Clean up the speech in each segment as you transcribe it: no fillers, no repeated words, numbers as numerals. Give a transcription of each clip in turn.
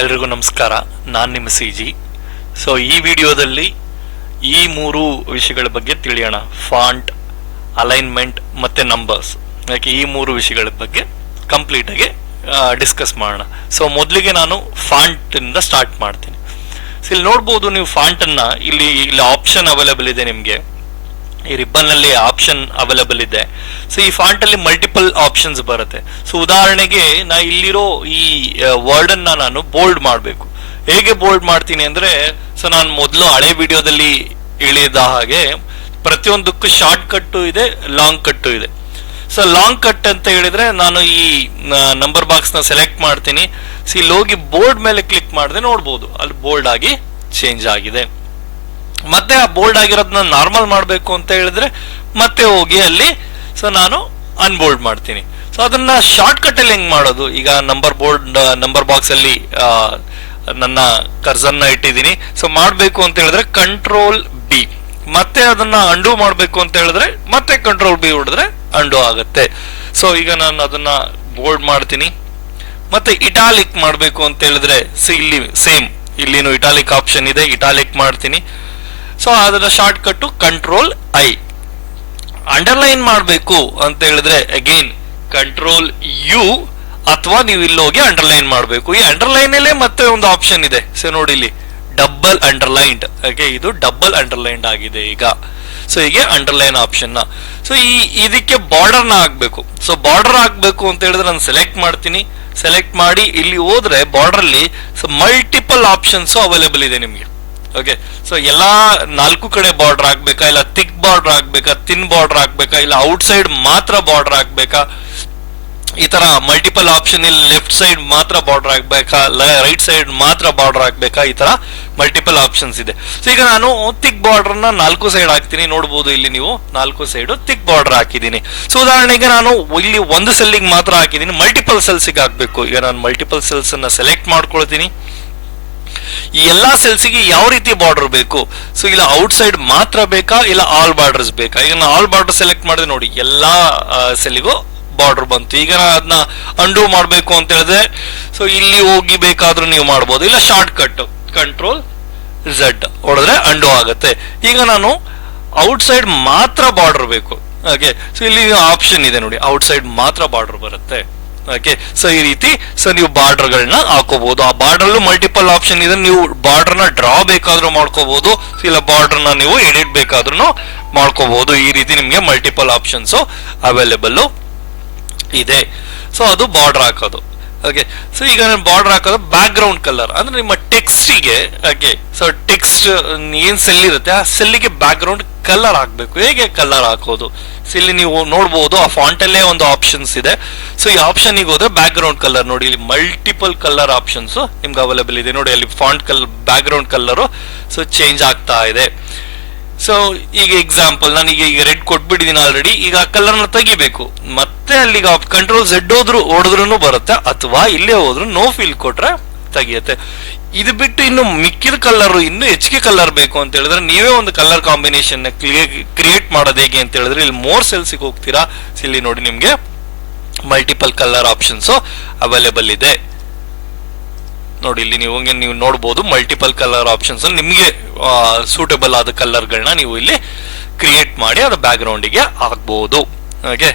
ಎಲ್ರಿಗೂ ನಮಸ್ಕಾರ. ನಾನು ನಿಮ್ಮ CG. ಸೊ ಈ ವಿಡಿಯೋದಲ್ಲಿ ಈ ಮೂರು ವಿಷಯಗಳ ಬಗ್ಗೆ ತಿಳಿಯೋಣ. ಫಾಂಟ್, ಅಲೈನ್ಮೆಂಟ್ ಮತ್ತೆ ನಂಬರ್ಸ್. ಯಾಕೆ ಈ ಮೂರು ವಿಷಯಗಳ ಬಗ್ಗೆ ಕಂಪ್ಲೀಟ್ ಆಗಿ ಡಿಸ್ಕಸ್ ಮಾಡೋಣ. ಸೊ ಮೊದಲಿಗೆ ನಾನು ಫಾಂಟ್ ಇಂದ ಸ್ಟಾರ್ಟ್ ಮಾಡ್ತೀನಿ. ಸೊ ಇಲ್ಲಿ ನೋಡ್ಬೋದು ನೀವು ಫಾಂಟ್ ಅನ್ನ ಇಲ್ಲಿ ಆಪ್ಷನ್ ಅವೈಲೇಬಲ್ ಇದೆ. ನಿಮಗೆ ಈ ರಿಬ್ಬನ್ ಅಲ್ಲಿ ಆಪ್ಷನ್ ಅವೈಲೇಬಲ್ ಇದೆ. ಸೊ ಈ ಫಾಂಟ್ ಅಲ್ಲಿ ಮಲ್ಟಿಪಲ್ ಆಪ್ಷನ್ಸ್ ಬರುತ್ತೆ. ಸೊ ಉದಾಹರಣೆಗೆ ನಾ ಇಲ್ಲಿರೋ ಈ ವರ್ಡ್ ಅನ್ನ ನಾನು ಬೋಲ್ಡ್ ಮಾಡಬೇಕು. ಹೇಗೆ ಬೋಲ್ಡ್ ಮಾಡ್ತೀನಿ ಅಂದ್ರೆ, ಸೊ ನಾನು ಮೊದಲು ಹಳೆ ವಿಡಿಯೋದಲ್ಲಿ ಹೇಳಿದ ಹಾಗೆ ಪ್ರತಿಯೊಂದಕ್ಕೂ ಶಾರ್ಟ್ ಕಟ್ಟು ಇದೆ, ಲಾಂಗ್ ಕಟ್ಟು ಇದೆ. ಸೊ ಲಾಂಗ್ ಕಟ್ ಅಂತ ಹೇಳಿದ್ರೆ ನಾನು ಈ ನಂಬರ್ ಬಾಕ್ಸ್ ನ ಸೆಲೆಕ್ಟ್ ಮಾಡ್ತೀನಿ. ಸೊ ಇಲ್ಲಿ ಹೋಗಿ ಬೋಲ್ಡ್ ಮೇಲೆ ಕ್ಲಿಕ್ ಮಾಡಿದ್ರೆ ನೋಡ್ಬೋದು ಅಲ್ಲಿ ಬೋಲ್ಡ್ ಆಗಿ ಚೇಂಜ್ ಆಗಿದೆ. ಮತ್ತೆ ಆ ಬೋಲ್ಡ್ ಆಗಿರೋದನ್ನ ನಾರ್ಮಲ್ ಮಾಡಬೇಕು ಅಂತ ಹೇಳಿದ್ರೆ ಮತ್ತೆ ಹೋಗಿ ಅಲ್ಲಿ ಸೊ ನಾನು ಅನ್ಬೋಲ್ಡ್ ಮಾಡ್ತೀನಿ. ಸೊ ಅದನ್ನ ಶಾರ್ಟ್ ಕಟ್ ಅಲ್ಲಿ ಹೆಂಗ್ ಮಾಡೋದು? ಈಗ ನಂಬರ್ ಬಾಕ್ಸ್ ಅಲ್ಲಿ ನನ್ನ ಕರ್ಸನ್ನ ಇಟ್ಟಿದ್ದೀನಿ. ಸೊ ಮಾಡ್ಬೇಕು ಅಂತ ಹೇಳಿದ್ರೆ Ctrl+B, ಮತ್ತೆ ಅದನ್ನ ಅಂಡು ಮಾಡ್ಬೇಕು ಅಂತ ಹೇಳಿದ್ರೆ ಮತ್ತೆ Ctrl+B ಹೊಡೆದ್ರೆ ಅಂಡು ಆಗುತ್ತೆ. ಸೊ ಈಗ ನಾನು ಅದನ್ನ ಬೋಲ್ಡ್ ಮಾಡ್ತೀನಿ. ಮತ್ತೆ ಇಟಾಲಿಕ್ ಮಾಡ್ಬೇಕು ಅಂತ ಹೇಳಿದ್ರೆ ಇಲ್ಲಿ ಸೇಮ್ ಇಲ್ಲಿನೂ ಇಟಾಲಿಕ್ ಆಪ್ಷನ್ ಇದೆ, ಇಟಾಲಿಕ್ ಮಾಡ್ತೀನಿ. ಸೊ ಅದರ ಶಾರ್ಟ್ ಕಟ್ Ctrl+I. ಅಂಡರ್ಲೈನ್ ಮಾಡಬೇಕು ಅಂತ ಹೇಳಿದ್ರೆ ಅಗೇನ್ Ctrl+U, ಅಥವಾ ನೀವು ಇಲ್ಲಿ ಹೋಗಿ ಅಂಡರ್ಲೈನ್ ಮಾಡಬೇಕು. ಈ ಅಂಡರ್ಲೈನ್ ಅಲ್ಲೇ ಮತ್ತೆ ಒಂದು ಆಪ್ಷನ್ ಇದೆ. ಸೊ ನೋಡಿ ಇಲ್ಲಿ ಡಬಲ್ ಅಂಡರ್ಲೈನ್ಡ್. ಹಾಗೆ ಇದು ಡಬಲ್ ಅಂಡರ್ಲೈನ್ಡ್ ಆಗಿದೆ ಈಗ. ಸೊ ಹೀಗೆ ಅಂಡರ್ಲೈನ್ ಆಪ್ಷನ್ ನ. ಸೊ ಇದಕ್ಕೆ ಬಾರ್ಡರ್ ನ ಹಾಕ್ಬೇಕು. ಸೊ ಬಾರ್ಡರ್ ಹಾಕ್ಬೇಕು ಅಂತ ಹೇಳಿದ್ರೆ ನಾನು ಸೆಲೆಕ್ಟ್ ಮಾಡ್ತೀನಿ. ಸೆಲೆಕ್ಟ್ ಮಾಡಿ ಇಲ್ಲಿ ಹೋದ್ರೆ ಬಾರ್ಡರ್ ಅಲ್ಲಿ ಮಲ್ಟಿಪಲ್ ಆಪ್ಷನ್ಸ್ ಅವೈಲೇಬಲ್ ಇದೆ ನಿಮಗೆ. ಓಕೆ, ಸೊ ಎಲ್ಲಾ 4 ಕಡೆ ಬಾರ್ಡರ್ ಹಾಕ್ಬೇಕಾ, ಇಲ್ಲ ಥಿಕ್ ಬಾರ್ಡರ್ ಹಾಕ್ಬೇಕಾ, ಥಿನ್ ಬಾರ್ಡರ್ ಹಾಕ್ಬೇಕಾ, ಇಲ್ಲ ಔಟ್ ಸೈಡ್ ಮಾತ್ರ ಬಾರ್ಡರ್ ಹಾಕ್ಬೇಕಾ, ಈ ತರ ಮಲ್ಟಿಪಲ್ ಆಪ್ಷನ್. ಇಲ್ಲಿ ಲೆಫ್ಟ್ ಸೈಡ್ ಮಾತ್ರ ಬಾರ್ಡರ್ ಹಾಕ್ಬೇಕಾ, ರೈಟ್ ಸೈಡ್ ಮಾತ್ರ ಬಾರ್ಡರ್ ಹಾಕ್ಬೇಕಾ, ಈ ತರ ಮಲ್ಟಿಪಲ್ ಆಪ್ಷನ್ಸ್ ಇದೆ. ಸೊ ಈಗ ನಾನು ಥಿಕ್ ಬಾರ್ಡರ್ ನ 4 ಸೈಡ್ ಹಾಕ್ತೀನಿ. ನೋಡಬಹುದು ಇಲ್ಲಿ ನೀವು 4 ಸೈಡ್ ಥಿಕ್ ಬಾರ್ಡರ್ ಹಾಕಿದ್ದೀನಿ. ಸೊ ಉದಾಹರಣೆಗೆ ನಾನು ಇಲ್ಲಿ ಒಂದು ಸೆಲ್ಗೆ ಮಾತ್ರ ಹಾಕಿದ್ದೀನಿ, ಮಲ್ಟಿಪಲ್ ಸೆಲ್ಸ್ಗೆ ಹಾಕ್ಬೇಕು. ಈಗ ನಾನು ಮಲ್ಟಿಪಲ್ ಸೆಲ್ಸ್ ಅನ್ನ ಸೆಲೆಕ್ಟ್ ಮಾಡ್ಕೊಳ್ತೀನಿ. ಈ ಎಲ್ಲಾ ಸೆಲ್ಸ್ಗೆ ಯಾವ ರೀತಿ ಬಾರ್ಡರ್ ಬೇಕು? ಸೊ ಇಲ್ಲ ಔಟ್ ಸೈಡ್ ಮಾತ್ರ ಬೇಕಾ, ಇಲ್ಲ ಆಲ್ ಬಾರ್ಡರ್ಸ್ ಬೇಕಾ? ಈಗ ನಾನು ಆಲ್ ಬಾರ್ಡರ್ ಸೆಲೆಕ್ಟ್ ಮಾಡಿದ್ರೆ ನೋಡಿ ಎಲ್ಲಾ ಸೆಲ್ಗೂ ಬಾರ್ಡರ್ ಬಂತು. ಈಗ ನಾನು ಅದನ್ನ ಅಂಡು ಮಾಡಬೇಕು ಅಂತ ಹೇಳಿದ್ರೆ ಸೊ ಇಲ್ಲಿ ಹೋಗಿ ಬೇಕಾದ್ರೂ ನೀವು ಮಾಡಬಹುದು, ಇಲ್ಲ ಶಾರ್ಟ್ ಕಟ್ Ctrl+Z ಹೊಡೆದ್ರೆ ಅಂಡು ಆಗುತ್ತೆ. ಈಗ ನಾನು ಔಟ್ ಸೈಡ್ ಮಾತ್ರ ಬಾರ್ಡರ್ ಬೇಕು. ಓಕೆ, ಸೊ ಇಲ್ಲಿ ಆಪ್ಷನ್ ಇದೆ ನೋಡಿ, ಔಟ್ ಸೈಡ್ ಮಾತ್ರ ಬಾರ್ಡರ್ ಬರುತ್ತೆ. ಓಕೆ, ಸೊ ಈ ರೀತಿ ಸೊ ನೀವು ಬಾರ್ಡರ್ ಗಳನ್ನ ಹಾಕೋಬಹುದು. ಆ ಬಾರ್ಡರ್ ಮಲ್ಟಿಪಲ್ ಆಪ್ಷನ್ ಇದೆ. ನೀವು ಬಾರ್ಡರ್ ನ ಡ್ರಾ ಬೇಕಾದ್ರೂ ಮಾಡ್ಕೋಬಹುದು, ಇಲ್ಲ ಬಾರ್ಡರ್ ನ ನೀವು ಎಡಿಟ್ ಬೇಕಾದ್ರೂ ಮಾಡ್ಕೋಬಹುದು. ಈ ರೀತಿ ನಿಮ್ಗೆ ಮಲ್ಟಿಪಲ್ ಆಪ್ಷನ್ಸ್ ಅವೈಲೇಬಲ್ ಇದೆ. ಸೊ ಅದು ಬಾರ್ಡರ್ ಹಾಕೋದು. ಓಕೆ, ಸೊ ಈಗ ಬಾರ್ಡರ್ ಹಾಕೋದು ಬ್ಯಾಕ್ ಗ್ರೌಂಡ್ ಕಲರ್ ಅಂದ್ರೆ ನಿಮ್ಮ ಟೆಕ್ಸ್ಟಿಗೆ. ಓಕೆ, ಸೊ ಟೆಕ್ಸ್ಟ್ ಏನ್ ಸೆಲ್ ಇರುತ್ತೆ ಆ ಸೆಲ್ಗೆ ಬ್ಯಾಕ್ ಗ್ರೌಂಡ್ ಕಲರ್ ಹಾಕ್ಬೇಕು. ಹೇಗೆ ಕಲರ್ ಹಾಕೋದು? ಸೊ ಇಲ್ಲಿ ನೀವು ನೋಡಬಹುದು ಆ ಫಾಂಟ್ ಅಲ್ಲೇ ಒಂದು ಆಪ್ಷನ್ಸ್ ಇದೆ. ಸೊ ಈ ಆಪ್ಷನ್ ಗೆ ಹೋದ್ರೆ ಬ್ಯಾಕ್ ಗ್ರೌಂಡ್ ಕಲರ್ ನೋಡಿ, ಇಲ್ಲಿ ಮಲ್ಟಿಪಲ್ ಕಲರ್ ಆಪ್ಷನ್ಸ್ ನಿಮ್ಗೆ ಅವೈಲೇಬಲ್ ಇದೆ. ನೋಡಿ ಅಲ್ಲಿ font colour, back ground colour so change ಆಗ್ತಾ ಇದೆ. ಸೊ ಈಗ ಎಕ್ಸಾಂಪಲ್ ನಾನು ಈಗ ರೆಡ್ ಕೊಟ್ಬಿಟ್ಟಿದ್ದೀನಿ ಆಲ್ರೆಡಿ. ಈಗ ಕಲರ್ ನ ತೆಗಿಬೇಕು, ಮತ್ತೆ ಅಲ್ಲಿಗೆ Ctrl+Z ಹೊಡೆದ್ರು ಬರುತ್ತೆ, ಅಥವಾ ಇಲ್ಲೇ ಹೋದ್ರು ನೋ ಫಿಲ್ ಕೊಟ್ರೆ ತೆಗಿಯುತ್ತೆ. ಇದು ಬಿಟ್ಟು ಇನ್ನು ಮಿಕ್ಕಿದ ಕಲರ್, ಇನ್ನು ಹೆಚ್ಚಿಗೆ ಕಲರ್ ಬೇಕು ಅಂತ ಹೇಳಿದ್ರೆ ನೀವೇ ಒಂದು ಕಲರ್ ಕಾಂಬಿನೇಷನ್ ಕ್ರಿಯೇಟ್ ಮಾಡೋದು ಹೇಗೆ ಅಂತ ಹೇಳಿದ್ರೆ ಇಲ್ಲಿ ಮೋರ್ ಸೆಲ್ಸ್ ಹೋಗ್ತೀರಾ. ಇಲ್ಲಿ ನೋಡಿ ನಿಮ್ಗೆ ಮಲ್ಟಿಪಲ್ ಕಲರ್ ಆಪ್ಷನ್ಸ್ ಅವೈಲೇಬಲ್ ಇದೆ. ನೋಡಿ ಇಲ್ಲಿ ನೀವು ನೋಡಬಹುದು ಮಲ್ಟಿಪಲ್ ಕಲರ್ ಆಪ್ಷನ್ಸ್. ನಿಮಗೆ ಸೂಟಬಲ್ ಆದ ಕಲರ್ ಗಳನ್ನ ನೀವು ಇಲ್ಲಿ ಕ್ರಿಯೇಟ್ ಮಾಡಿ ಅದು ಬ್ಯಾಕ್ ಗ್ರೌಂಡ್ ಗೆ ಹಾಕ್ಬಹುದು. ಓಕೆ,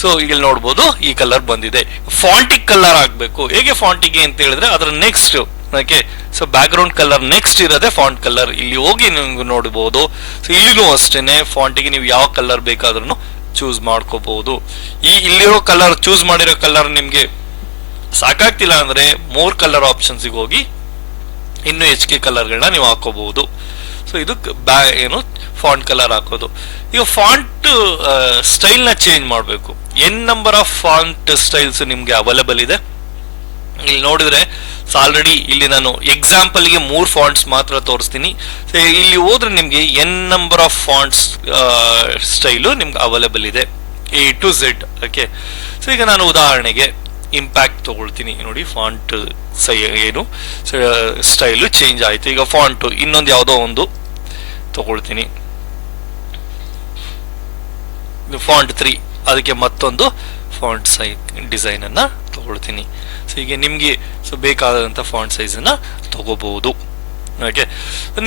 ಸೊ ಇಲ್ಲಿ ನೋಡಬಹುದು ಈ ಕಲರ್ ಬಂದಿದೆ. ಫಾಂಟಿಗೆ ಕಲರ್ ಹಾಕ್ಬೇಕು. ಹೇಗೆ ಫಾಂಟಿಗೆ ಅಂತ ಹೇಳಿದ್ರೆ ಅದರ next. Okay, so back ground colour next ಇರೋದೇ ಫಾಂಟ್ ಕಲರ್. ಇಲ್ಲಿ ಹೋಗಿ ನೀವು ನೋಡಬಹುದು. ಸೊ ಇಲ್ಲಿನೂ ಅಷ್ಟೇನೆ ಫಾಂಟಿಗೆ ನೀವು ಯಾವ ಕಲರ್ ಬೇಕಾದ್ರೂ ಚೂಸ್ ಮಾಡ್ಕೋಬಹುದು. ಇಲ್ಲಿರೋ ಕಲರ್, ಚೂಸ್ ಮಾಡಿರೋ ಕಲರ್ ನಿಮ್ಗೆ ಸಾಕಾಗ್ತಿಲ್ಲ ಅಂದ್ರೆ ಮೋರ್ ಕಲರ್ ಆಪ್ಷನ್ಸ್ ಹೋಗಿ ಇನ್ನು ಹೆಚ್ಚಿಗೆ ಕಲರ್ ಗಳನ್ನ ನೀವು ಹಾಕೋಬಹುದು. ಸೊ ಇದು ಏನು ಫಾಂಟ್ ಕಲರ್ ಹಾಕೋದು. ಈಗ ಫಾಂಟ್ ಸ್ಟೈಲ್ ನ ಚೇಂಜ್ ಮಾಡಬೇಕು. ನಂಬರ್ ಆಫ್ ಫಾಂಟ್ ಸ್ಟೈಲ್ಸ್ ನಿಮ್ಗೆ ಅವೈಲೇಬಲ್ ಇದೆ. ಇಲ್ಲಿ ನೋಡಿದ್ರೆ ಆಲ್ರೆಡಿ ಇಲ್ಲಿ ನಾನು ಎಕ್ಸಾಂಪಲ್ ಗೆ 3 ಫಾಂಟ್ಸ್ ಮಾತ್ರ ತೋರಿಸ್ತೀನಿ. ಇಲ್ಲಿ ಹೋದ್ರೆ ನಿಮ್ಗೆ ನಂಬರ್ ಆಫ್ ಫಾಂಟ್ಸ್ ಸ್ಟೈಲು ನಿಮ್ಗೆ ಅವೈಲೇಬಲ್ ಇದೆ, A to Z. Okay, so ಈಗ ನಾನು ಉದಾಹರಣೆಗೆ ಇಂಪ್ಯಾಕ್ಟ್ ತಗೊಳ್ತೀನಿ. ನೋಡಿ ಫಾಂಟ್ ಏನು ಸ್ಟೈಲು ಚೇಂಜ್ ಆಯ್ತು. ಈಗ ಫಾಂಟ್ ಇನ್ನೊಂದು ಯಾವುದೋ ಒಂದು ತಗೊಳ್ತೀನಿ, ಫಾಂಟ್ 3. ಅದಕ್ಕೆ ಮತ್ತೊಂದು ಫಾಂಟ್ ಡಿಸೈನ್ ಅನ್ನ ತಗೊಳ್ತೀನಿ. ಸೊ ಹೀಗೆ ನಿಮಗೆ ಸೊ ಬೇಕಾದಂಥ ಫಾಂಟ್ ಸೈಜನ್ನು ತಗೋಬಹುದು. ಓಕೆ,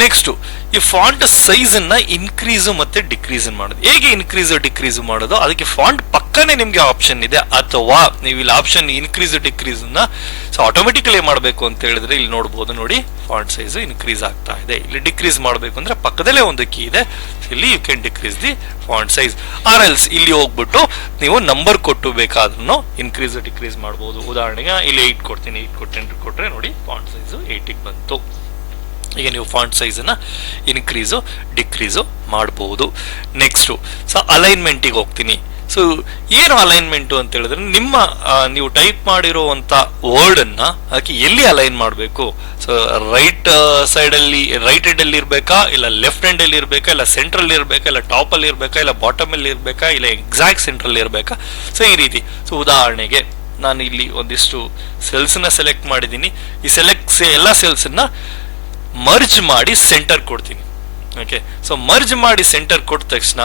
ನೆಕ್ಸ್ಟ್ ಈ ಫಾಂಟ್ ಸೈಜ್ ಅನ್ನ ಇನ್ಕ್ರೀಸ್ ಮತ್ತೆ ಡಿಕ್ರೀಸ್ ಮಾಡೋದು. ಹೇಗೆ ಇನ್ಕ್ರೀಸ್ ಡಿಕ್ರೀಸ್ ಮಾಡೋದು? ಅದಕ್ಕೆ ಫಾಂಟ್ ಪಕ್ಕನೇ ನಿಮ್ಗೆ ಆಪ್ಷನ್ ಇದೆ, ಅಥವಾ ನೀವು ಇಲ್ಲಿ ಆಪ್ಷನ್ ಇನ್ಕ್ರೀಸ್ ಡಿಕ್ರೀಸ್ ನ ಸೊ ಆಟೋಮೆಟಿಕಲಿ ಮಾಡಬೇಕು ಅಂತ ಹೇಳಿದ್ರೆ ಇಲ್ಲಿ ನೋಡಬಹುದು. ನೋಡಿ, ಫಾಂಟ್ ಸೈಜ್ ಇನ್ಕ್ರೀಸ್ ಆಗ್ತಾ ಇದೆ. ಇಲ್ಲಿ ಡಿಕ್ರೀಸ್ ಮಾಡಬೇಕು ಅಂದ್ರೆ ಪಕ್ಕದಲ್ಲೇ ಒಂದು ಕೀ ಇದೆ, ಇಲ್ಲಿ you can decrease the font size. Or else ಇಲ್ಲಿ ಹೋಗ್ಬಿಟ್ಟು ನೀವು ನಂಬರ್ ಕೊಟ್ಟು ಬೇಕಾದ್ರೂ ಇನ್ಕ್ರೀಸ್ ಡಿಕ್ರೀಸ್ ಮಾಡಬಹುದು. ಉದಾಹರಣೆಗೆ ಇಲ್ಲಿ 8 ಕೊಡ್ತೀನಿ, 8 ಕೊಟ್ಟು ಎಂಟರ್ ಕೊಟ್ರೆ ನೋಡಿ ಫಾಂಟ್ ಸೈಜ್ 8 ಬಂತು. ಈಗ ನೀವು ಫಾಂಟ್ ಸೈಜನ್ನು ಇನ್ಕ್ರೀಸು ಡಿಕ್ರೀಸು ಮಾಡಬಹುದು. ನೆಕ್ಸ್ಟು ಸೊ ಅಲೈನ್ಮೆಂಟಿಗೆ ಹೋಗ್ತೀನಿ. ಸೊ ಏನು ಅಲೈನ್ಮೆಂಟು ಅಂತ ಹೇಳಿದ್ರೆ ನಿಮ್ಮ ನೀವು ಟೈಪ್ ಮಾಡಿರುವಂಥ ವರ್ಡನ್ನು ಅದಕ್ಕೆ ಎಲ್ಲಿ ಅಲೈನ್ ಮಾಡಬೇಕು. ಸೊ ರೈಟ್ ಸೈಡಲ್ಲಿ ರೈಟ್ ಹೆಂಡಲ್ಲಿ ಇರಬೇಕಾ, ಇಲ್ಲ ಲೆಫ್ಟ್ ಹೆಂಡಲ್ಲಿ ಇರಬೇಕಾ, ಇಲ್ಲ ಸೆಂಟ್ರಲ್ಲಿ ಇರಬೇಕಾ, ಇಲ್ಲ ಟಾಪಲ್ಲಿ ಇರಬೇಕಾ, ಇಲ್ಲ ಬಾಟಮಲ್ಲಿ ಇರಬೇಕಾ, ಇಲ್ಲ ಎಕ್ಸಾಕ್ಟ್ ಸೆಂಟ್ರಲ್ಲಿ ಇರಬೇಕಾ. ಸೊ ಈ ರೀತಿ. ಸೊ ಉದಾಹರಣೆಗೆ ನಾನು ಇಲ್ಲಿ ಒಂದಿಷ್ಟು ಸೆಲ್ಸ್ನ ಸೆಲೆಕ್ಟ್ ಮಾಡಿದ್ದೀನಿ. ಈ ಎಲ್ಲ ಸೆಲ್ಸನ್ನ ಮರ್ಜ್ ಮಾಡಿ ಸೆಂಟರ್ ಕೊಡ್ತೀನಿ. ಓಕೆ, ಸೊ ಮರ್ಜ್ ಮಾಡಿ ಸೆಂಟರ್ ಕೊಟ್ಟ ತಕ್ಷಣ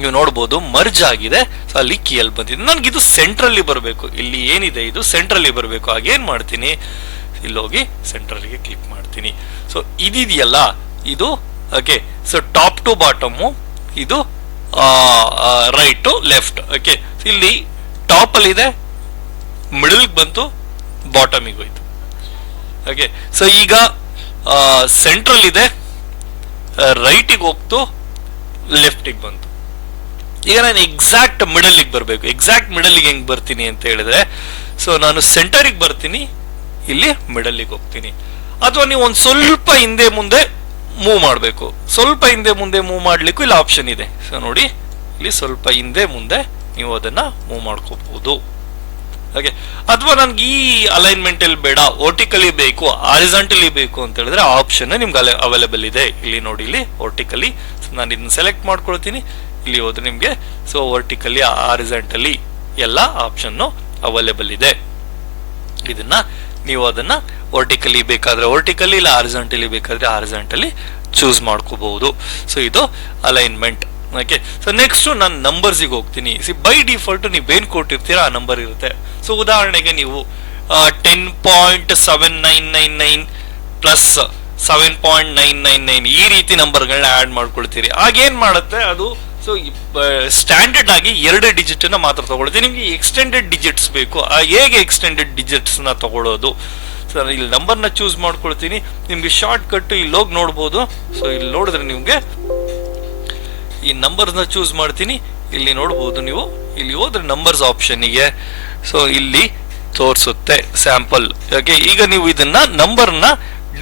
ನೀವು ನೋಡ್ಬೋದು ಮರ್ಜ್ ಆಗಿದೆ. ಸೊ ಅಲ್ಲಿ ಕೀಯಲ್ಲಿ ಬಂದಿದೆ. ನನಗಿದು ಸೆಂಟ್ರಲ್ಲಿ ಬರಬೇಕು. ಇಲ್ಲಿ ಏನಿದೆ ಇದು ಸೆಂಟ್ರಲ್ಲಿ ಬರಬೇಕು. ಹಾಗೇನ್ ಮಾಡ್ತೀನಿ, ಇಲ್ಲಿ ಹೋಗಿ ಸೆಂಟ್ರಲ್ಗೆ ಕ್ಲಿಕ್ ಮಾಡ್ತೀನಿ. ಸೊ ಇದೆಯಲ್ಲ ಇದು. Okay, so top to bottom, ಇದು ರೈಟ್ ಟು ಲೆಫ್ಟ್. ಓಕೆ, ಇಲ್ಲಿ ಟಾಪ್ ಅಲ್ಲಿ ಇದೆ, ಮಿಡಲ್ಗೆ ಬಂತು, ಬಾಟಮಿಗೆ ಹೋಯ್ತು. ಓಕೆ, ಸೊ ಈಗ ಸೆಂಟ್ರಲ್ ಇದೆ, ರೈಟಿಗೆ ಹೋಗ್ತು, ಲೆಫ್ಟಿಗೆ ಬಂತು. ಈಗ ನಾನು ಎಕ್ಸಾಕ್ಟ್ ಮಿಡಲ್ಗೆ ಬರಬೇಕು. ಎಕ್ಸಾಕ್ಟ್ ಮಿಡಲ್ಗೆ ಹೆಂಗ್ ಬರ್ತೀನಿ ಅಂತ ಹೇಳಿದ್ರೆ, ಸೊ ನಾನು ಸೆಂಟರಿಗೆ ಬರ್ತೀನಿ, ಇಲ್ಲಿ ಮಿಡಲ್ಗೆ ಹೋಗ್ತೀನಿ. ಅಥವಾ ನೀವು ಒಂದು ಸ್ವಲ್ಪ ಹಿಂದೆ ಮುಂದೆ ಮೂವ್ ಮಾಡಬೇಕು. ಸ್ವಲ್ಪ ಹಿಂದೆ ಮುಂದೆ ಮೂವ್ ಮಾಡ್ಲಿಕ್ಕೂ ಇಲ್ಲಿ ಆಪ್ಷನ್ ಇದೆ. ಸೊ ನೋಡಿ, ಇಲ್ಲಿ ಸ್ವಲ್ಪ ಹಿಂದೆ ಮುಂದೆ ನೀವು ಅದನ್ನ ಮೂವ್ ಮಾಡ್ಕೋಬಹುದು. ಹಾಗೆ, ಅಥವಾ ನನ್ಗೆ ಈ ಅಲೈನ್ಮೆಂಟ್ ಅಲ್ಲಿ ಬೇಡ, ವರ್ಟಿಕಲಿ ಬೇಕು, ಹಾರಿಜಾಂಟಲಿ ಬೇಕು ಅಂತ ಹೇಳಿದ್ರೆ ಆಪ್ಷನ್ ನಿಮ್ಗೆ ಅವೈಲೇಬಲ್ ಇದೆ. ಇಲ್ಲಿ ನೋಡಿ, ಇಲ್ಲಿ ವರ್ಟಿಕಲಿ ನಾನು ಇದನ್ನ ಸೆಲೆಕ್ಟ್ ಮಾಡ್ಕೊಳ್ತೀನಿ. ಇಲ್ಲಿ ಹೋದ್ರೆ ನಿಮ್ಗೆ ಸೊ ವರ್ಟಿಕಲಿ ಹಾರಿಜಾಂಟಲಿ ಎಲ್ಲ ಆಪ್ಷನ್ ಅವೈಲೇಬಲ್ ಇದೆ. ಇದನ್ನ ನೀವು ಅದನ್ನ ವರ್ಟಿಕಲಿ ಬೇಕಾದ್ರೆ ವರ್ಟಿಕಲಿ, ಇಲ್ಲ ಹಾರಿಜಾಂಟಲಿ ಬೇಕಾದ್ರೆ ಹಾರಿಜಾಂಟಲಿ ಚೂಸ್ ಮಾಡ್ಕೋಬಹುದು. ಸೊ ಇದು ಅಲೈನ್ಮೆಂಟ್. ಓಕೆ, ಸೊ ನೆಕ್ಸ್ಟ್ ನಾನು ನಂಬರ್ಸಿಗೆ ಹೋಗ್ತೀನಿ. ಬೈ ಡಿಫಾಲ್ಟ್ ನೀವೇನ್ ಕೊಟ್ಟಿರ್ತೀರಾ ಆ ನಂಬರ್ ಇರುತ್ತೆ. ಸೊ ಉದಾಹರಣೆಗೆ ನೀವು 10.7999 ಪ್ಲಸ್ 7.999 ಈ ರೀತಿ ನಂಬರ್ಗಳನ್ನ ಆಡ್ ಮಾಡ್ಕೊಳ್ತೀರಿ. ಆಗೇನ್ ಮಾಡುತ್ತೆ ಅದು, ಸೊ ಸ್ಟ್ಯಾಂಡರ್ಡ್ ಆಗಿ 2 ಡಿಜಿಟ್ ನ ಮಾತ್ರ ತಗೊಳ್ತೀವಿ. ನಿಮ್ಗೆ ಎಕ್ಸ್ಟೆಂಡೆಡ್ ಡಿಜಿಟ್ಸ್ ಬೇಕು. ಹೇಗೆ ಎಕ್ಸ್ಟೆಂಡೆಡ್ ಡಿಜಿಟ್ಸ್ ನ ತಗೊಳ್ಳೋದು? ಸೊ ಇಲ್ಲಿ ನಂಬರ್ನ ಚೂಸ್ ಮಾಡ್ಕೊಳ್ತೀನಿ. ನಿಮ್ಗೆ ಶಾರ್ಟ್ ಕಟ್ ಇಲ್ಲಿ ಹೋಗಿ ನೋಡ್ಬೋದು. ಸೊ ಇಲ್ಲಿ ನೋಡಿದ್ರೆ ನಿಮ್ಗೆ ಈ ನಂಬರ್ಸ್ನ ಚೂಸ್ ಮಾಡ್ತೀನಿ. ಇಲ್ಲಿ ನೋಡ್ಬೋದು ನೀವು, ಇಲ್ಲಿ ಹೋದ್ರೆ ನಂಬರ್ಸ್ ಆಪ್ಷನ್ಗೆ ಸೊ ಇಲ್ಲಿ ತೋರಿಸುತ್ತೆ ಸ್ಯಾಂಪಲ್. ಓಕೆ, ಈಗ ನೀವು ಇದನ್ನ ನಂಬರ್ನ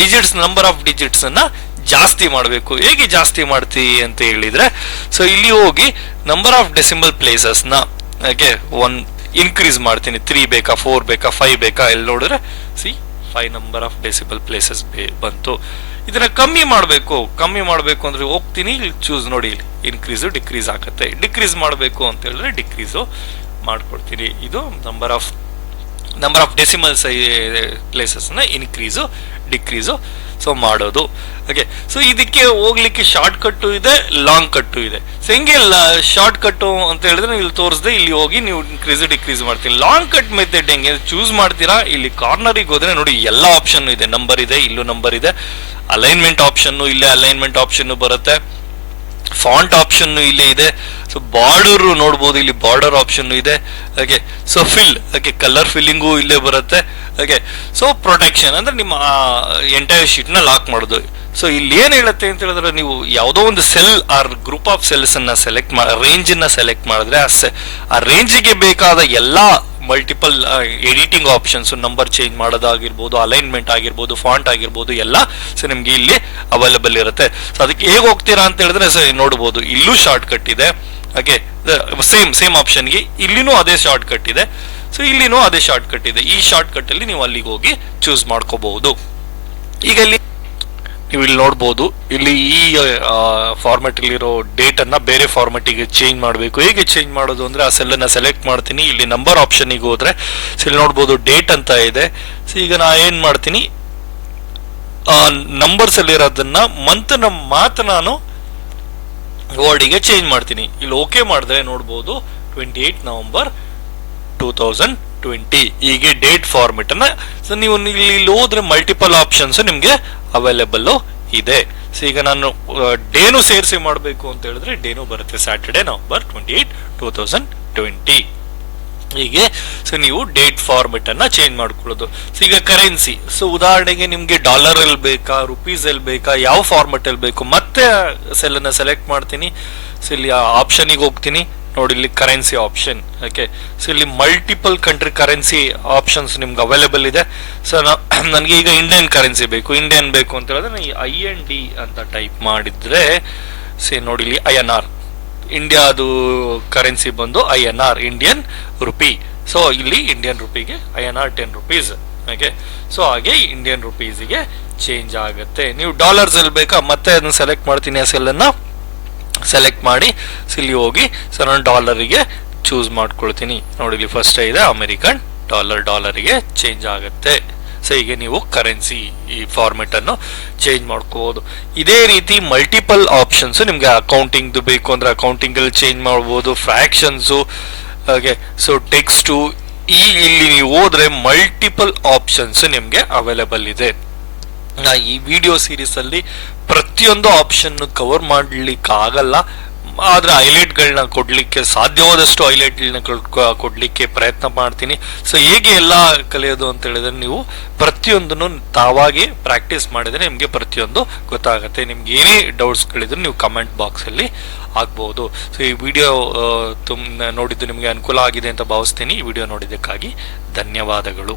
ಡಿಜಿಟ್ಸ್, ನಂಬರ್ ಆಫ್ ಡಿಜಿಟ್ಸ್ ಅನ್ನ ಜಾಸ್ತಿ ಮಾಡಬೇಕು. ಹೇಗೆ ಜಾಸ್ತಿ ಮಾಡ್ತೀವಿ ಅಂತ ಹೇಳಿದ್ರೆ, ಸೊ ಇಲ್ಲಿ ಹೋಗಿ ನಂಬರ್ ಆಫ್ ಡೆಸಿಮಲ್ ಪ್ಲೇಸಸ್ ನ ಓಕೆ 1 ಇನ್ಕ್ರೀಸ್ ಮಾಡ್ತೀನಿ. 3 ಬೇಕಾ, 4 ಬೇಕಾ, 5 ಬೇಕಾ? ಇಲ್ಲಿ ನೋಡಿದ್ರೆ 5 ನಂಬರ್ ಆಫ್ ಡೆಸಿಮಲ್ ಪ್ಲೇಸಸ್ ಬಂತು. ಇದನ್ನ ಕಮ್ಮಿ ಮಾಡಬೇಕು ಅಂದ್ರೆ ಹೋಗ್ತೀನಿ, ಇಲ್ಲಿ ಚೂಸ್ ನೋಡಿ, ಇಲ್ಲಿ ಇನ್ಕ್ರೀಸ್ ಡಿಕ್ರೀಸ್ ಆಗುತ್ತೆ. ಡಿಕ್ರೀಸ್ ಮಾಡಬೇಕು ಅಂತ ಹೇಳಿದ್ರೆ ಡಿಕ್ರೀಸು ಮಾಡ್ಕೊಡ್ತೀನಿ. ಇದು ನಂಬರ್ ಆಫ್ ಡೆಸಿಮಲ್ ಪ್ಲೇಸಸ್ ನ ಇನ್ಕ್ರೀಸು ಡಿಕ್ರೀಸು ಸೊ ಮಾಡೋದು. ಓಕೆ, ಸೊ ಇದಕ್ಕೆ ಹೋಗ್ಲಿಕ್ಕೆ ಶಾರ್ಟ್ ಕಟ್ಟು ಇದೆ, ಲಾಂಗ್ ಕಟ್ಟು ಇದೆ. ಸೊ ಹೆಂಗೆ ಶಾರ್ಟ್ ಕಟ್ಟು ಅಂತ ಹೇಳಿದ್ರೆ ಇಲ್ಲಿ ತೋರಿಸದೆ ಇಲ್ಲಿ ಹೋಗಿ ನೀವು ಇನ್ಕ್ರೀಸ್ ಡಿಕ್ರೀಸ್ ಮಾಡ್ತೀರಿ. ಲಾಂಗ್ ಕಟ್ ಮೆಥಡ್ ಹೆಂಗೆ ಚೂಸ್ ಮಾಡ್ತೀರಾ, ಇಲ್ಲಿ ಕಾರ್ನರಿಗೆ ಹೋದ್ರೆ ನೋಡಿ ಎಲ್ಲ ಆಪ್ಷನ್ ಇದೆ. ನಂಬರ್ ಇದೆ, ಇಲ್ಲೂ ನಂಬರ್ ಇದೆ. ಅಲೈನ್ಮೆಂಟ್ ಆಪ್ಷನ್ ಇಲ್ಲೇ ಅಲೈನ್ಮೆಂಟ್ ಆಪ್ಷನ್ ಬರುತ್ತೆ. ಫಾಂಟ್ ಆಪ್ಷನ್ ಇಲ್ಲೇ ಇದೆ. ಸೊ ಬಾರ್ಡರ್ ನೋಡ್ಬೋದು, ಇಲ್ಲಿ ಬಾರ್ಡರ್ ಆಪ್ಷನ್ ಇದೆ. Okay, so fill, okay, colour filling ಇಲ್ಲೇ ಬರುತ್ತೆ. ಓಕೆ, ಸೊ ಪ್ರೊಟೆಕ್ಷನ್ ಅಂದ್ರೆ ನಿಮ್ಮ ಎಂಟೈರ್ ಶೀಟ್ ನ ಲಾಕ್ ಮಾಡೋದು. ಸೊ ಇಲ್ಲಿ ಏನ್ ಹೇಳುತ್ತೆ ಅಂತ ಹೇಳಿದ್ರೆ, ನೀವು ಯಾವುದೋ ಒಂದು cell or group of cells ಅನ್ನ ಸೆಲೆಕ್ಟ್ ರೇಂಜ್ ಅನ್ನ ಸೆಲೆಕ್ಟ್ ಮಾಡಿದ್ರೆ ಆ ರೇಂಜಿಗೆ ಬೇಕಾದ ಎಲ್ಲಾ multiple editing options, number change ಮಾಡೋದಾಗಿರ್ಬೋದು, ಅಲೈನ್ಮೆಂಟ್ ಆಗಿರ್ಬೋದು, ಫಾಂಟ್ ಆಗಿರ್ಬೋದು, ಎಲ್ಲ ಸೊ ನಿಮ್ಗೆ ಇಲ್ಲಿ ಅವೈಲೇಬಲ್ ಇರುತ್ತೆ. ಸೊ ಅದಕ್ಕೆ ಹೇಗೆ ಹೋಗ್ತೀರಾ ಅಂತ ಹೇಳಿದ್ರೆ, ಸೊ ನೋಡ್ಬೋದು ಇಲ್ಲೂ ಶಾರ್ಟ್ ಕಟ್ ಇದೆ. ಓಕೆ, ಸೇಮ್ ಆಪ್ಷನ್ಗೆ ಇಲ್ಲಿನೂ ಅದೇ ಶಾರ್ಟ್ ಕಟ್ ಇದೆ. ಸೊ ಇಲ್ಲಿನೂ ಅದೇ ಶಾರ್ಟ್ ಕಟ್ ಇದೆ. ಈ ಶಾರ್ಟ್ ಕಟ್ ಅಲ್ಲಿ ನೀವು ಅಲ್ಲಿಗೆ ಹೋಗಿ ಚೂಸ್ ಮಾಡ್ಕೋಬಹುದು. ಈಗ ಇಲ್ಲಿ ನೀವು ಇಲ್ಲಿ ನೋಡ್ಬೋದು, ಇಲ್ಲಿ ಈ ಫಾರ್ಮೆಟ್ ಇರೋ ಡೇಟ್ ಅನ್ನ ಬೇರೆ ಫಾರ್ಮೆಟಿಗೆ ಚೇಂಜ್ ಮಾಡಬೇಕು. ಹೇಗೆ ಚೇಂಜ್ ಮಾಡೋದು ಅಂದ್ರೆ, ಆ ಸೆಲ್ ಅನ್ನ ಸೆಲೆಕ್ಟ್ ಮಾಡ್ತೀನಿ. ಇಲ್ಲಿ ನಂಬರ್ ಆಪ್ಷನ್ಗೆ ಹೋದ್ರೆ ಸೊ ಇಲ್ಲಿ ನೋಡ್ಬೋದು ಡೇಟ್ ಅಂತ ಇದೆ. ಸೊ ಈಗ ನಾ ಏನ್ ಮಾಡ್ತೀನಿ, ನಂಬರ್ಸ್ ಅಲ್ಲಿ ಇರೋದನ್ನ ಮಂತ್ ಮಾತ್ರ ನಾನು ವರ್ಡಿಗೆ ಚೇಂಜ್ ಮಾಡ್ತೀನಿ. ಇಲ್ಲಿ ಓಕೆ ಮಾಡಿದ್ರೆ ನೋಡ್ಬೋದು 28 ನವೆಂಬರ್ 2020 ಹೀಗೆ ಡೇಟ್ ಫಾರ್ಮೆಟ್ ಅನ್ನ ಸೊ ನೀವು ಇಲ್ಲಿ ಹೋದ್ರೆ ಮಲ್ಟಿಪಲ್ ಆಪ್ಷನ್ಸ್ ನಿಮ್ಗೆ ಅವೈಲೇಬಲ್ ಇದೆ. ಸೊ ಈಗ ನಾನು ಡೇನು ಸೇರಿಸಿ ಮಾಡಬೇಕು ಅಂತ ಹೇಳಿದ್ರೆ ಡೇನು ಬರುತ್ತೆ, ಸ್ಯಾಟರ್ಡೆ ನವೆಂಬರ್ 28, 2020 ಹೀಗೆ. ಸೊ ನೀವು ಡೇಟ್ ಫಾರ್ಮೆಟ್ ಅನ್ನ ಚೇಂಜ್ ಮಾಡ್ಕೊಳ್ಳೋದು. ಸೊ ಈಗ ಕರೆನ್ಸಿ, ಸೊ ಉದಾಹರಣೆಗೆ ನಿಮ್ಗೆ ಡಾಲರ್ ಅಲ್ಲಿ ಬೇಕಾ, ರುಪೀಸ್ ಅಲ್ಲಿ ಬೇಕಾ, ಯಾವ ಫಾರ್ಮೆಟ್ ಅಲ್ಲಿ ಬೇಕು, ಮತ್ತೆ ಸೆಲ್ ಅನ್ನ ಸೆಲೆಕ್ಟ್ ಮಾಡ್ತೀನಿ. ಸೊ ಇಲ್ಲಿ ಆಪ್ಷನ್ ಹೋಗ್ತೀನಿ, ನೋಡಿ ಇಲ್ಲಿ ಕರೆನ್ಸಿ ಆಪ್ಷನ್. ಓಕೆ, ಸೊ ಇಲ್ಲಿ ಮಲ್ಟಿಪಲ್ ಕಂಟ್ರಿ ಕರೆನ್ಸಿ ಆಪ್ಷನ್ಸ್ ನಿಮ್ಗೆ ಅವೈಲೇಬಲ್ ಇದೆ. ಸೊ ನನಗೆ ಈಗ ಇಂಡಿಯನ್ ಕರೆನ್ಸಿ ಬೇಕು, ಇಂಡಿಯನ್ ಬೇಕು ಅಂತ ಹೇಳಿದ್ರೆ IND ಅಂತ ಟೈಪ್ ಮಾಡಿದ್ರೆ ನೋಡಿ ಇಲ್ಲಿ INR, ಇಂಡಿಯಾದು ಕರೆನ್ಸಿ ಬಂದು INR, ಇಂಡಿಯನ್ ರುಪಿ. ಸೊ ಇಲ್ಲಿ ಇಂಡಿಯನ್ ರುಪಿಗೆ INR 10 rupees. ಓಕೆ, ಸೊ ಹಾಗೆ ಇಂಡಿಯನ್ ರುಪೀಸ್ಗೆ ಚೇಂಜ್ ಆಗುತ್ತೆ. ನೀವು ಡಾಲರ್ಸ್ ಅಲ್ಲಿ ಬೇಕಾ, ಮತ್ತೆ ಅದನ್ನ ಸೆಲೆಕ್ಟ್ ಮಾಡ್ತೀನಿ, ಆ ಸೆಲ್ ಅನ್ನ ಸೆಲೆಕ್ಟ್ ಮಾಡಿ ಇಲ್ಲಿ ಹೋಗಿ ಸೊ ನಾನು ಡಾಲರಿಗೆ ಚೂಸ್ ಮಾಡ್ಕೊಳ್ತೀನಿ. ನೋಡಿ ಇಲ್ಲಿ ಫಸ್ಟ್ ಇದೆ ಅಮೆರಿಕನ್ ಡಾಲರ್ಗೆ ಚೇಂಜ್ ಆಗುತ್ತೆ. ಸೊ ಹೀಗೆ ನೀವು ಕರೆನ್ಸಿ ಈ ಫಾರ್ಮೆಟ್ ಅನ್ನು ಚೇಂಜ್ ಮಾಡ್ಕೋಬಹುದು. ಇದೇ ರೀತಿ ಮಲ್ಟಿಪಲ್ ಆಪ್ಷನ್ಸ್ ನಿಮ್ಗೆ ಅಕೌಂಟಿಂಗ್ ಬೇಕು ಅಂದ್ರೆ ಅಕೌಂಟಿಂಗ್ ಅಲ್ಲಿ ಚೇಂಜ್ ಮಾಡಬಹುದು, ಫ್ರಾಕ್ಷನ್ಸ್, ಹಾಗೆ ಸೊ ಟೆಕ್ಸ್ಟ್, ಇಲ್ಲಿ ನೀವು ಹೋದ್ರೆ ಮಲ್ಟಿಪಲ್ ಆಪ್ಷನ್ಸ್ ನಿಮ್ಗೆ ಅವೈಲೇಬಲ್ ಇದೆ. ಈ ವಿಡಿಯೋ ಸೀರೀಸ್ ಅಲ್ಲಿ ಪ್ರತಿಯೊಂದು ಆಪ್ಷನ್ ಕವರ್ ಮಾಡ್ಲಿಕ್ಕೆ ಆಗಲ್ಲ, ಆದ್ರೆ ಹೈಲೈಟ್ ಗಳನ್ನ ಕೊಡ್ಲಿಕ್ಕೆ ಸಾಧ್ಯವಾದಷ್ಟು ಹೈಲೈಟ್ ಕೊಡ್ಲಿಕ್ಕೆ ಪ್ರಯತ್ನ ಮಾಡ್ತೀನಿ. ಸೊ ಹೇಗೆ ಎಲ್ಲ ಕಲಿಯೋದು ಅಂತ ಹೇಳಿದ್ರೆ ನೀವು ಪ್ರತಿಯೊಂದನ್ನು ತಾವಾಗಿ ಪ್ರಾಕ್ಟೀಸ್ ಮಾಡಿದ್ರೆ ನಿಮ್ಗೆ ಪ್ರತಿಯೊಂದು ಗೊತ್ತಾಗುತ್ತೆ. ನಿಮ್ಗೆ ಏನೇ ಡೌಟ್ಸ್ ಗಳಿದ್ರು ನೀವು ಕಮೆಂಟ್ ಬಾಕ್ಸ್ ಅಲ್ಲಿ ಆಗ್ಬಹುದು. ಸೊ ಈ ವಿಡಿಯೋ ನೋಡಿದ್ದು ನಿಮ್ಗೆ ಅನುಕೂಲ ಆಗಿದೆ ಅಂತ ಭಾವಿಸ್ತೀನಿ. ಈ ವಿಡಿಯೋ ನೋಡಿದ್ದಕ್ಕಾಗಿ ಧನ್ಯವಾದಗಳು.